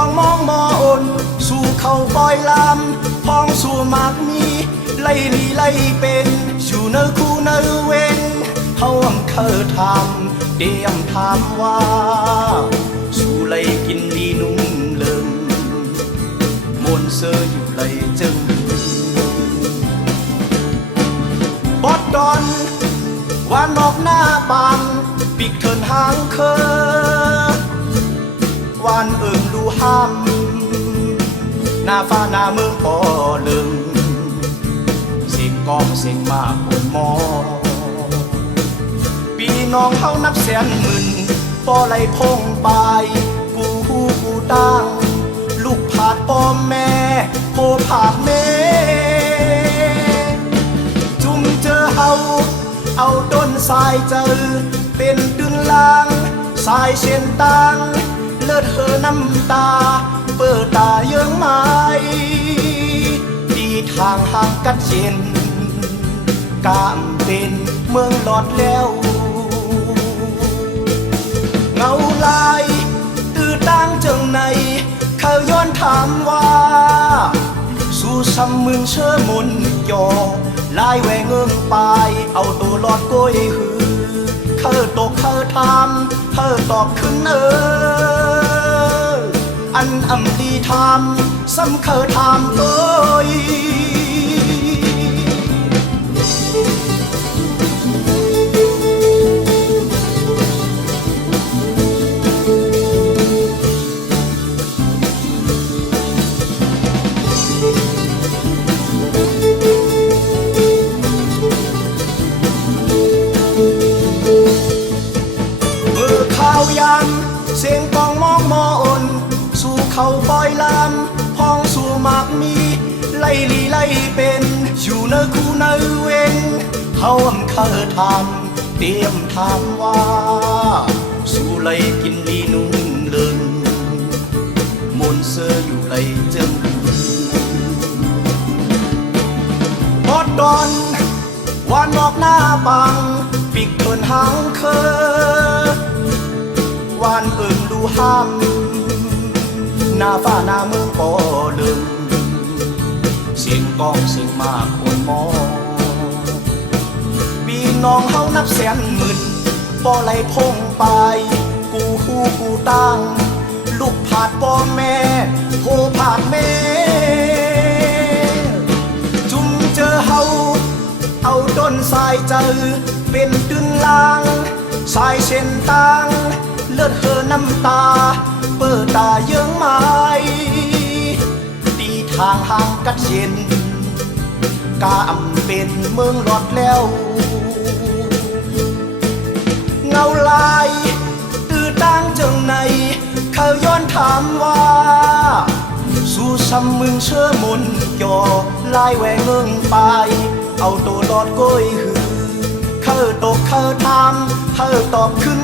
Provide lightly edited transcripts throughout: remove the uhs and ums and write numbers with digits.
องมองมออ่นสู่เขาปล่อยลำพองสู่มากมีไล่ลีไล่เป็นสู่เนื้อคู่เนื้อเว้นเขาเคยทำเดียมถามว่าสู่ไล่กินดีนุ่มเลิงมนเซออยู่ไล่จึงบอดดอนวานนอกหน้าบางปีกเถินหางเคอวานเอิงดูห้ามหน้าฟ้าหน้าเมืองปอเลิงเสียงกองเสียงมากคนมอปีน้องเขานับแสนหมื่นปอไหลพงปลายกูหูกูตั้งลูกผาดปอมแม่โพผาดเมจุ่มเจอเฮาเอาต้นสายเจอเป็นดึงลางสายเช่นตังเลือดเธอน้ำตาเปิดตาเยื้องไม้ดีทางห่างกัดเย็นกามเป็นเมืองหลอดแล้วเงาลายตื้อตั้งจังในเขาย้อนถามว่าสู่ซ้ำมึงเชื่อมนยอลายแหวงเงิงปลายเอาตัวหลอดก้อยหือเขาตกเขาทำเขาตอบขึ้นอันอำดีทำซ้ำเขาทำเอ้ยข้าวยำเสียงกองมองมออ่นสู่เขาปล่อยลำพองสู่มากมีไล่ลีไล่เป็นอยู่เนื้อคู่เนื้อเว้นเขาเคยทำเตรียมถามว่าสู่ไล่กินดีนุ่มเลิงมนเสืออยู่ไล่จึงพอดดอนวานนอกหน้าบังปีกเถินหางเควานเอิงดูห้ามหน้าฟ้าหน้าเมืองปอเลิงเสียงกองเสียงมากคนมอปีน้องเฮานับแสนหมื่นปอไหลพงปลายกูหูกูตั้งลูกผาดปอแม่โพผาดแม่จุ่มเจอเฮาเอาต้นสายเจอเป็นดึงลางสายเช่นตังเลือดเธอน้ำตาเปิดตาเยื้องไม้ตีทางห่างกัดเย็นกาอำเป็นเมืองหลอดแล้วเงาลายตื้อตั้งจังในเขาย้อนถามว่าสู่ซ้ำมึงเชื่อมนยอลายแหวงเงิงไปเอาตัวหลอดก้อยหือเขาตกเขาทำเขาตอบขึ้น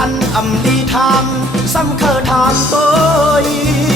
อันอำดีทำซ้ำเคยทำตัว